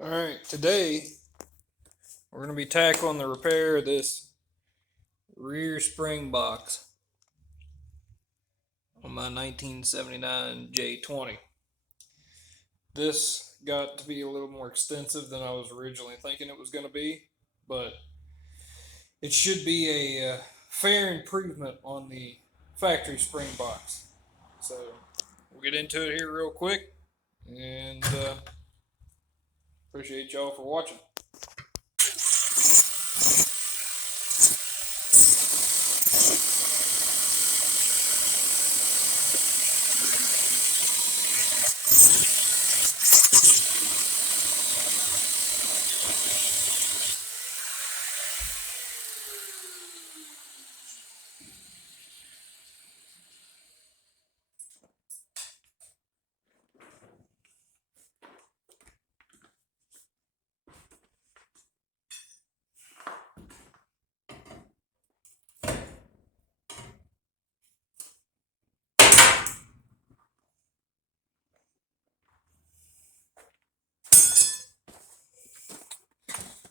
Alright, today we're going to be tackling the repair of this rear spring box on my 1979 J20. This got to be a little more extensive than I was originally thinking it was going to be, but it should be a fair improvement on the factory spring box. So we'll get into it here real quick, and appreciate y'all for watching.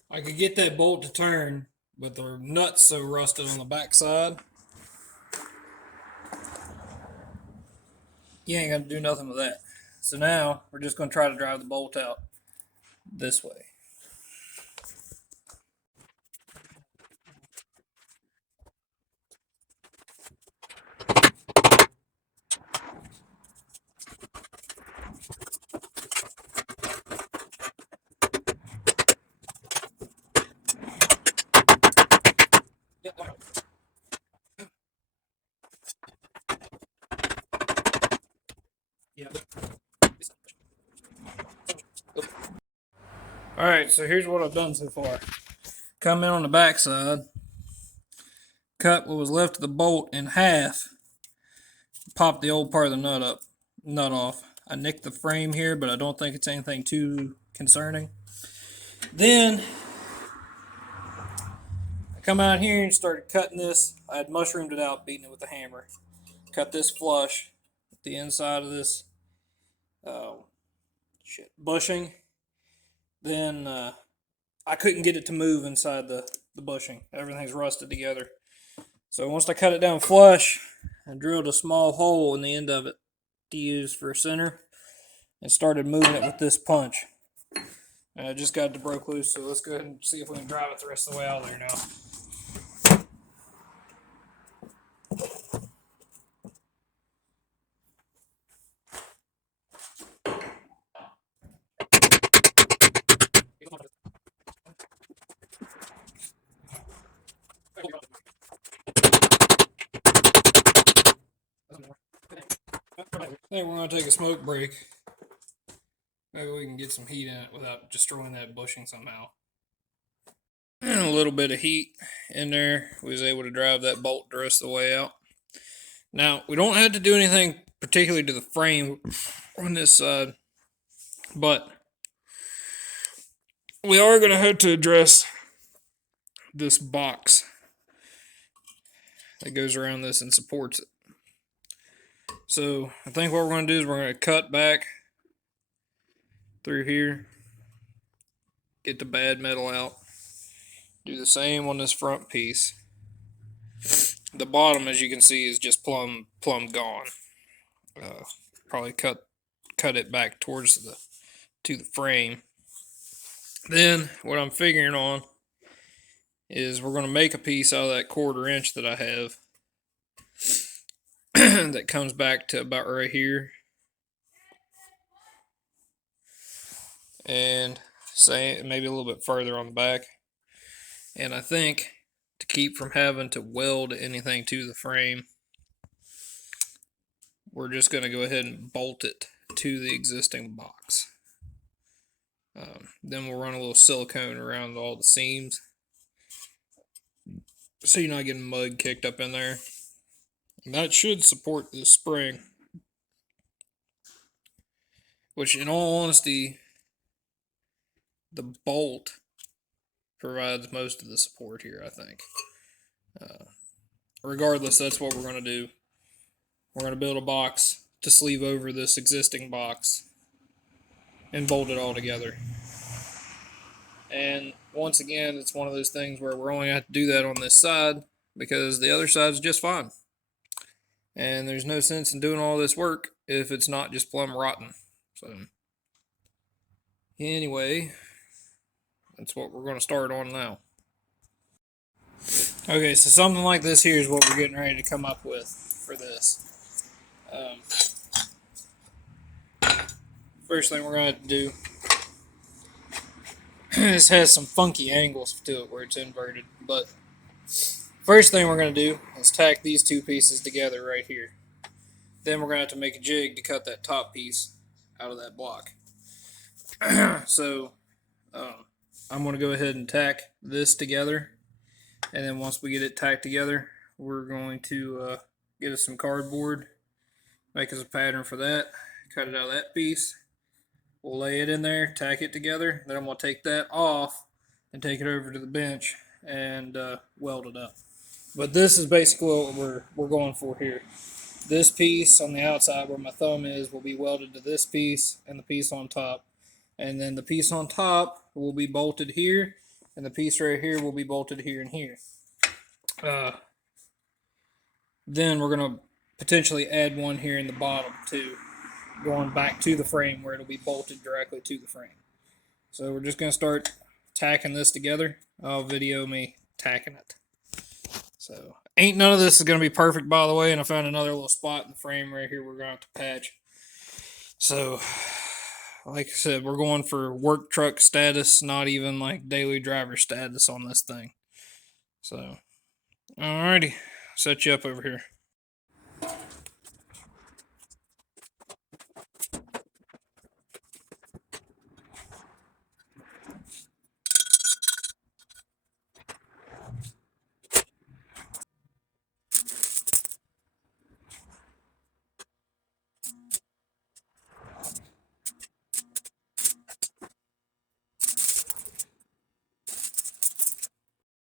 I could get that bolt to turn, but the nut's so rusted on the backside, you ain't gonna do nothing with that. So now we're just gonna try to drive the bolt out this way. Alright, so here's what I've done so far. Come in on the backside, cut what was left of the bolt in half, pop the old part of the nut off. I nicked the frame here, but I don't think it's anything too concerning. Then I come out here and started cutting this. I had mushroomed it out, beating it with a hammer. Cut this flush at the inside of this bushing. Then I couldn't get it to move inside the bushing. Everything's rusted together. So once I cut it down flush, I drilled a small hole in the end of it to use for a center and started moving it with this punch. And I just got it broke loose, so let's go ahead and see if we can drive it the rest of the way out of there now. I think we're going to take a smoke break. Maybe we can get some heat in it without destroying that bushing somehow. And a little bit of heat in there, we was able to drive that bolt the rest of the way out. Now, we don't have to do anything particularly to the frame on this side, but we are going to have to address this box that goes around this and supports it. So I think what we're going to do is we're going to cut back through here, get the bad metal out, do the same on this front piece. The bottom, as you can see, is just plumb gone. Probably cut it back towards the frame. Then what I'm figuring on is we're going to make a piece out of that 1/4 inch that I have that comes back to about right here, and say maybe a little bit further on the back. And I think to keep from having to weld anything to the frame, we're just going to go ahead and bolt it to the existing box. Then we'll run a little silicone around all the seams so you're not getting mud kicked up in there. And that should support the spring, which in all honesty, the bolt provides most of the support here, I think. Regardless, that's what we're going to do. We're going to build a box to sleeve over this existing box and bolt it all together. And once again, it's one of those things where we're only going to have to do that on this side because the other side's just fine. And there's no sense in doing all this work if it's not just plumb rotten. So, anyway, that's what we're going to start on now. Okay, so something like this here is what we're getting ready to come up with for this. First thing we're going to do, this has some funky angles to it where it's inverted, but first thing we're going to do is tack these two pieces together right here. Then we're going to have to make a jig to cut that top piece out of that block. So I'm going to go ahead and tack this together, and then once we get it tacked together, we're going to get us some cardboard, make us a pattern for that, cut it out of that piece. We'll lay it in there, tack it together. Then I'm going to take that off and take it over to the bench and weld it up. But this is basically what we're going for here. This piece on the outside where my thumb is will be welded to this piece and the piece on top. And then the piece on top will be bolted here, and the piece right here will be bolted here and here. Then we're going to potentially add one here in the bottom too, going back to the frame where it'll be bolted directly to the frame. So we're just going to start tacking this together. I'll video me tacking it. So ain't none of this is going to be perfect, by the way, and I found another little spot in the frame right here we're going to have to patch. So like I said, we're going for work truck status, not even like daily driver status on this thing. So alrighty, set you up over here.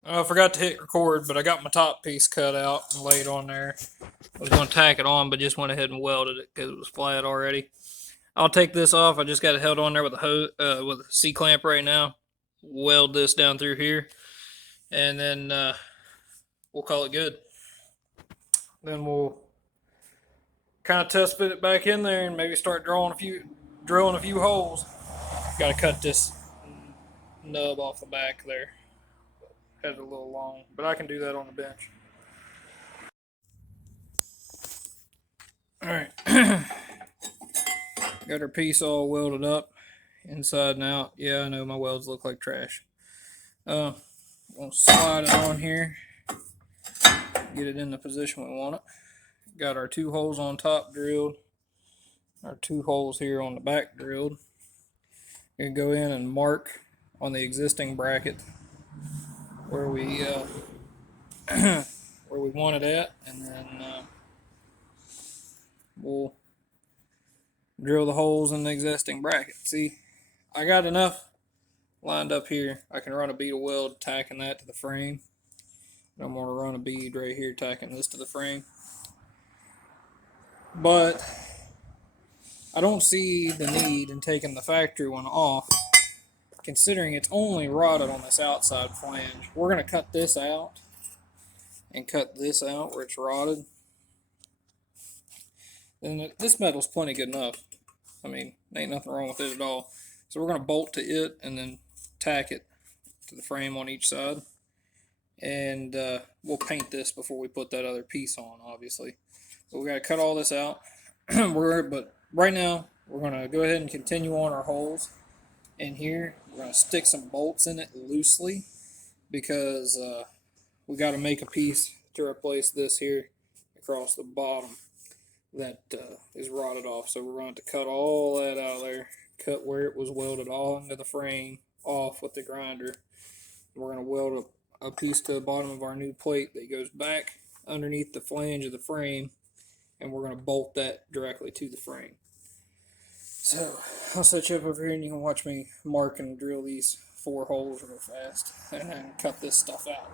I forgot to hit record, but I got my top piece cut out and laid on there. I was going to tack it on, but just went ahead and welded it because it was flat already. I'll take this off. I just got it held on there with a C-clamp right now. Weld this down through here, and then we'll call it good. Then we'll kind of test fit it back in there and maybe start drilling a few holes. Got to cut this nub off the back there. Had it a little long, but I can do that on the bench. All right. Got our piece all welded up inside and out. Yeah, I know my welds look like trash. We'll slide it on here, get it in the position we want it. Got our two holes on top drilled, our two holes here on the back drilled. We're gonna go in and mark on the existing bracket where we where we want it at, and then we'll drill the holes in the existing bracket. See, I got enough lined up here. I can run a bead of weld tacking that to the frame. I'm going to run a bead right here tacking this to the frame. But I don't see the need in taking the factory one off, considering it's only rotted on this outside flange. We're going to cut this out and cut this out where it's rotted. And this metal's plenty good enough. I mean, ain't nothing wrong with it at all. So we're going to bolt to it and then tack it to the frame on each side. And we'll paint this before we put that other piece on, obviously. But we got to cut all this out. But right now, we're going to go ahead and continue on our holes in here. We're going to stick some bolts in it loosely because we got to make a piece to replace this here across the bottom that is rotted off. So we're going to cut all that out of there, cut where it was welded all into the frame off with the grinder. We're going to weld a piece to the bottom of our new plate that goes back underneath the flange of the frame, and we're going to bolt that directly to the frame. So I'll set you up over here and you can watch me mark and drill these 4 holes real fast and then cut this stuff out.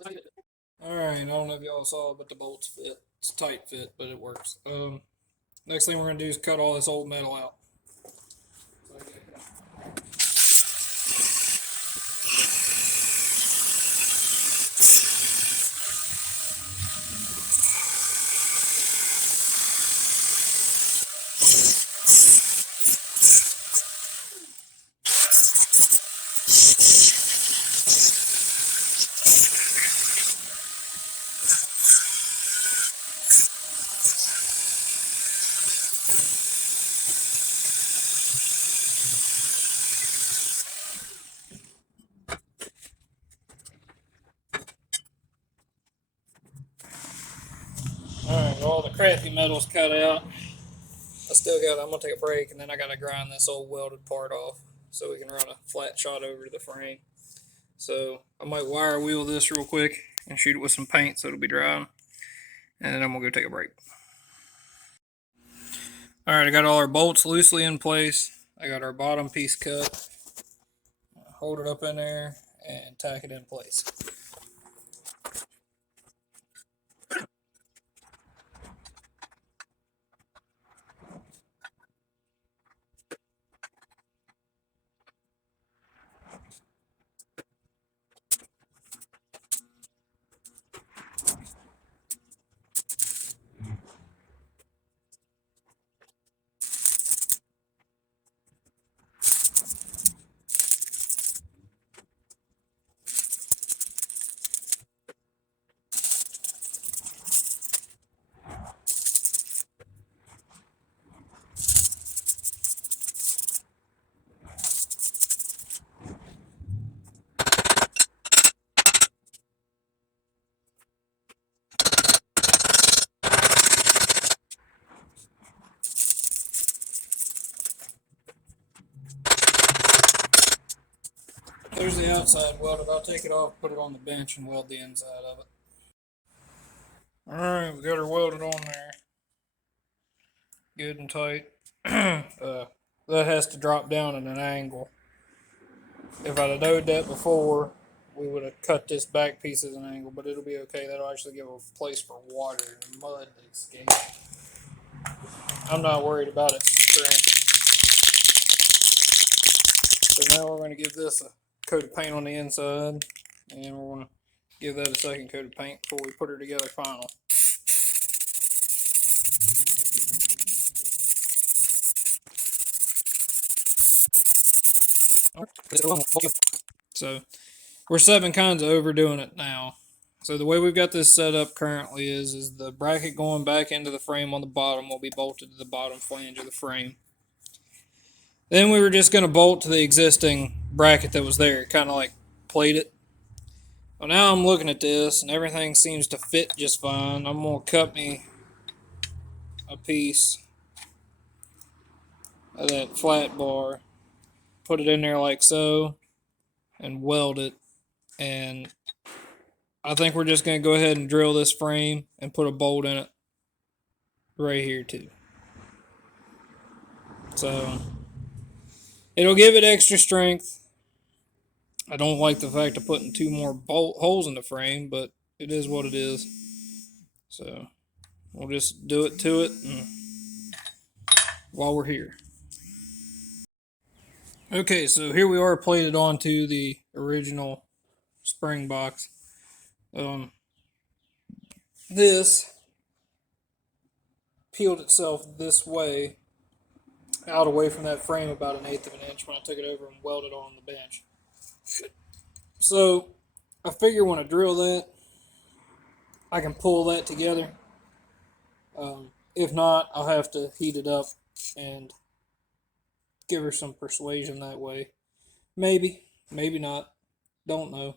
Alright, I don't know if y'all saw, but the bolts fit. It's a tight fit, but it works. Next thing we're going to do is cut all this old metal out. Alright, all the crappy metal's cut out. I'm going to take a break, and then I got to grind this old welded part off so we can run a flat shot over to the frame. So I might wire wheel this real quick and shoot it with some paint so it'll be dry. And then I'm going to go take a break. Alright, I got all our bolts loosely in place. I got our bottom piece cut. Hold it up in there and tack it in place. There's the outside welded. I'll take it off, put it on the bench, and weld the inside of it. Alright, we got her welded on there. Good and tight. That has to drop down at an angle. If I'd have known that before, we would have cut this back piece at an angle, but it'll be okay. That'll actually give a place for water and mud to escape. I'm not worried about its strength. So now we're going to give this a coat of paint on the inside, and we're going to give that a second coat of paint before we put her together final. So we're 7 kinds of overdoing it now. So the way we've got this set up currently is the bracket going back into the frame on the bottom will be bolted to the bottom flange of the frame. Then we were just going to bolt to the existing bracket that was there, kind of like plate it. Well, now I'm looking at this and everything seems to fit just fine. I'm going to cut me a piece of that flat bar, put it in there like so, and weld it. And I think we're just going to go ahead and drill this frame and put a bolt in it right here too. So it'll give it extra strength. I don't like the fact of putting 2 more bolt holes in the frame, but it is what it is. So we'll just do it to it while we're here. Okay, so here we are plated onto the original spring box. This peeled itself this way, out away from that frame about 1/8 of an inch when I took it over and welded on the bench. So I figure when I drill that, I can pull that together. If not, I'll have to heat it up and give her some persuasion that way. Maybe, maybe not. Don't know.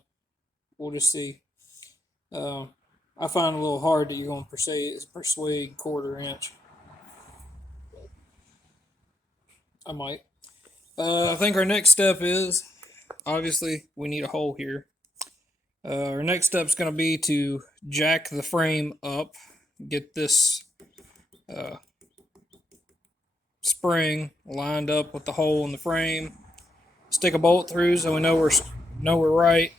We'll just see. I find it a little hard that you're going to persuade 1/4 inch. I might. I think our next step is, obviously, we need a hole here. Our next step is going to be to jack the frame up, get this spring lined up with the hole in the frame, stick a bolt through so we know we're right,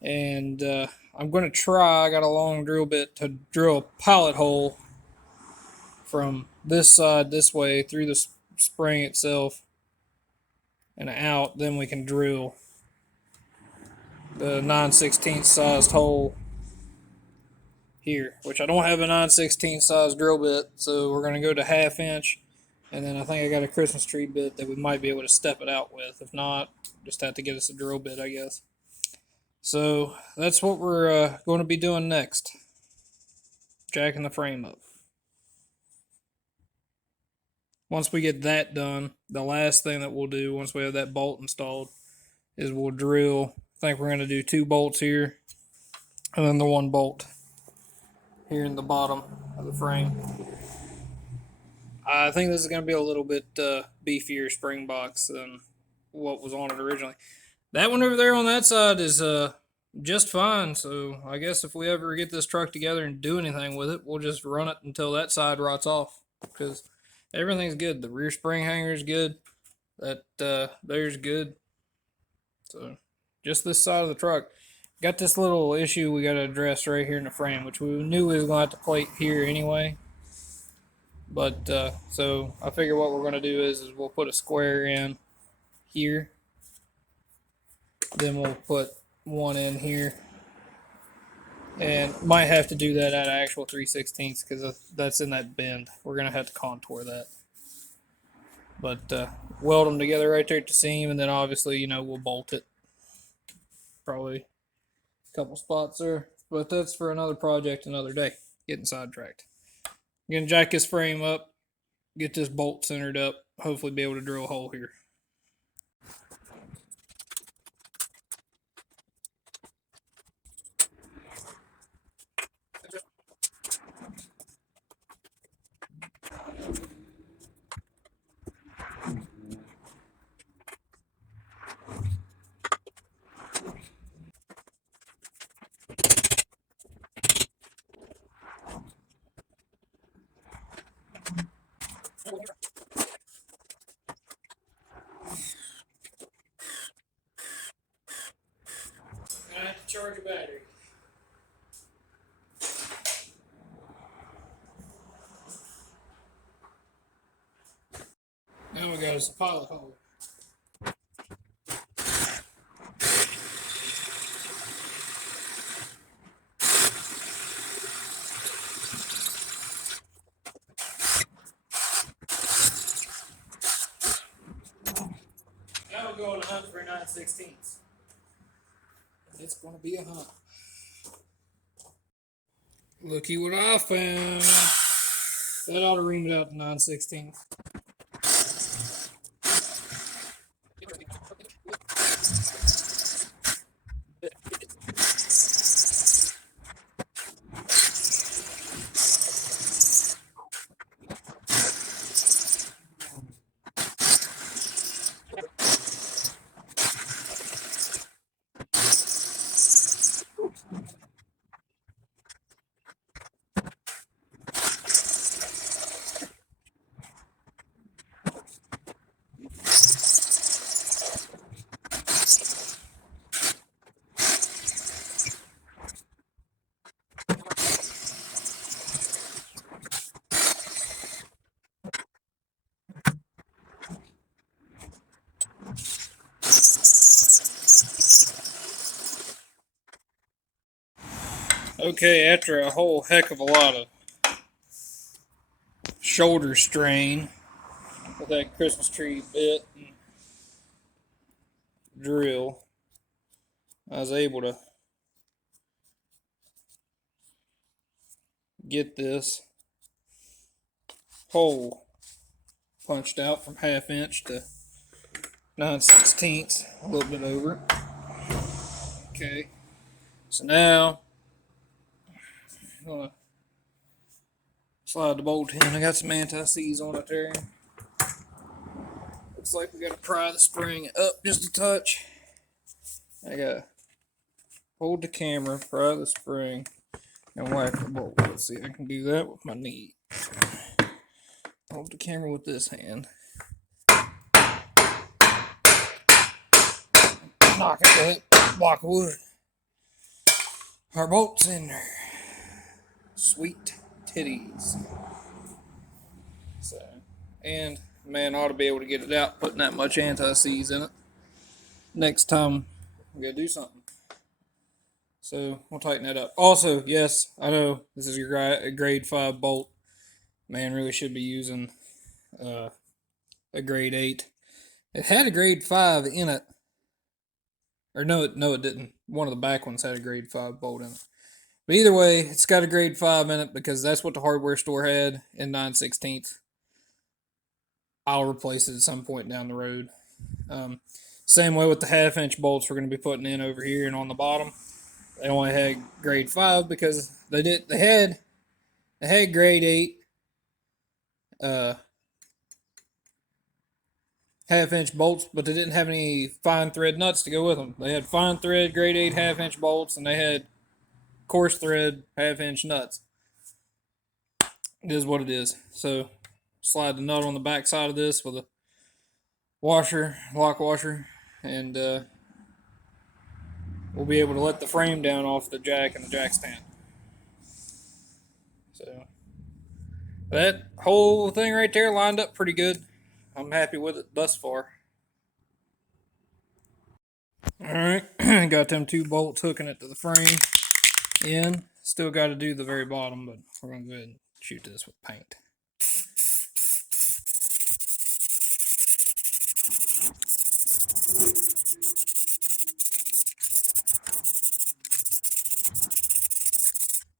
and I'm going to try, I got a long drill bit, to drill a pilot hole from this side this way through the spring itself and out. Then we can drill the 9/16 sized hole here, which I don't have a 9/16 size drill bit, so we're going to go to 1/2 inch. And then I think I got a Christmas tree bit that we might be able to step it out with. If not, just have to get us a drill bit, I guess. So that's what we're going to be doing next. Jacking the frame up. Once we get that done, the last thing that we'll do once we have that bolt installed is we'll drill. I think we're going to do 2 bolts here and then the 1 bolt here in the bottom of the frame. I think this is going to be a little bit beefier spring box than what was on it originally. That one over there on that side is just fine. So I guess if we ever get this truck together and do anything with it, we'll just run it until that side rots off, because everything's good. The rear spring hanger is good. That there's good. So just this side of the truck. Got this little issue we got to address right here in the frame, which we knew we was going to have to plate here anyway. But so I figure what we're going to do is we'll put a square in here. Then we'll put one in here. And might have to do that at actual 3/16 because that's in that bend. We're going to have to contour that. But weld them together right there at the seam, and then obviously, you know, we'll bolt it. Probably a couple spots there. But that's for another project another day. Getting sidetracked. I'm going to jack this frame up, get this bolt centered up, hopefully be able to drill a hole here. I have to charge a battery. Now we got us a pilot hole. Now we're going to hunt for a 9/16. It's going to be a hunt. Looky what I found. That ought to ream it out to 9/16. Okay, after a whole heck of a lot of shoulder strain with that Christmas tree bit and drill, I was able to get this hole punched out from 1/2 inch to 9/16, a little bit over. Okay, so now I'm gonna slide the bolt in. I got some anti-seize on it there. Looks like we gotta pry the spring up just a touch. I gotta hold the camera, pry the spring, and whack the bolt. Let's see, I can do that with my knee. Hold the camera with this hand. Knock it with a block of wood. Our bolts in there. Sweet titties. So, and man ought to be able to get it out putting that much anti-seize in it. Next time we gotta do something. So we'll tighten that up. Also, yes, I know this is your grade 5 bolt. Man really should be using a grade 8. It had a grade 5 in it. Or no, it didn't. One of the back ones had a grade 5 bolt in it. But either way, it's got a grade 5 in it because that's what the hardware store had in 9/16. I'll replace it at some point down the road. Same way with the 1/2 inch bolts we're going to be putting in over here and on the bottom. They only had grade 5 because they had grade 8 uh, 1/2 inch bolts, but they didn't have any fine thread nuts to go with them. They had fine thread grade 8 1/2 inch bolts, and they had coarse thread 1/2 inch nuts. It is what it is. So slide the nut on the back side of this with a lock washer, and we'll be able to let the frame down off the jack and the jack stand. So that whole thing right there lined up pretty good. I'm happy with it thus far. Alright, got them 2 bolts hooking it to the frame in. Still got to do the very bottom, but we're going to go ahead and shoot this with paint.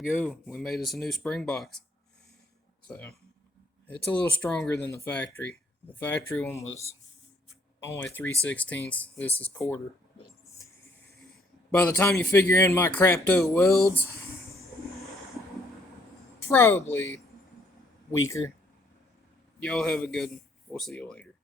Go, we made us a new spring box. So it's a little stronger than the factory. The factory one was only 3/16. This is quarter. By the time you figure in my crapto welds, probably weaker. Y'all have a good one. We'll see you later.